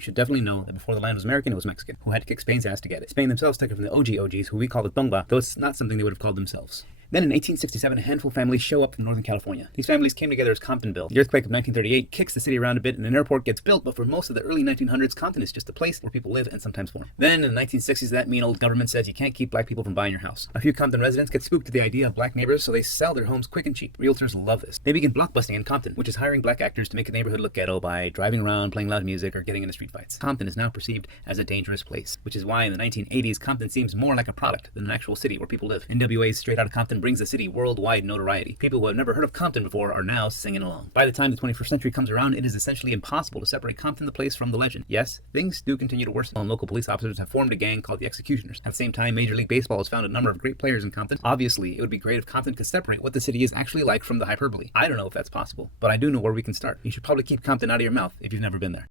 you should definitely know that before the land was American, it was Mexican, who had to kick Spain's ass to get it. Spain themselves took it from the OGs, who we call the Tongva, though it's not something they would have called themselves. Then in 1867, a handful of families show up from Northern California. These families came together as Comptonville. The earthquake of 1938 kicks the city around a bit and an airport gets built, but for most of the early 1900s, Compton is just a place where people live and sometimes form. Then in the 1960s, that mean old government says you can't keep black people from buying your house. A few Compton residents get spooked at the idea of black neighbors, so they sell their homes quick and cheap. Realtors love this. They begin blockbusting in Compton, which is hiring black actors to make a neighborhood look ghetto by driving around, playing loud music, or getting into street fights. Compton is now perceived as a dangerous place, which is why in the 1980s, Compton seems more like a product than an actual city where people live. NWA's Straight Outta Compton brings the city worldwide notoriety. People who have never heard of Compton before are now singing along. By the time the 21st century comes around, it is essentially impossible to separate Compton the place from the legend. Yes, things do continue to worsen, and local police officers have formed a gang called the Executioners. At the same time, Major League Baseball has found a number of great players in Compton. Obviously, it would be great if Compton could separate what the city is actually like from the hyperbole. I don't know if that's possible, but I do know where we can start. You should probably keep Compton out of your mouth if you've never been there.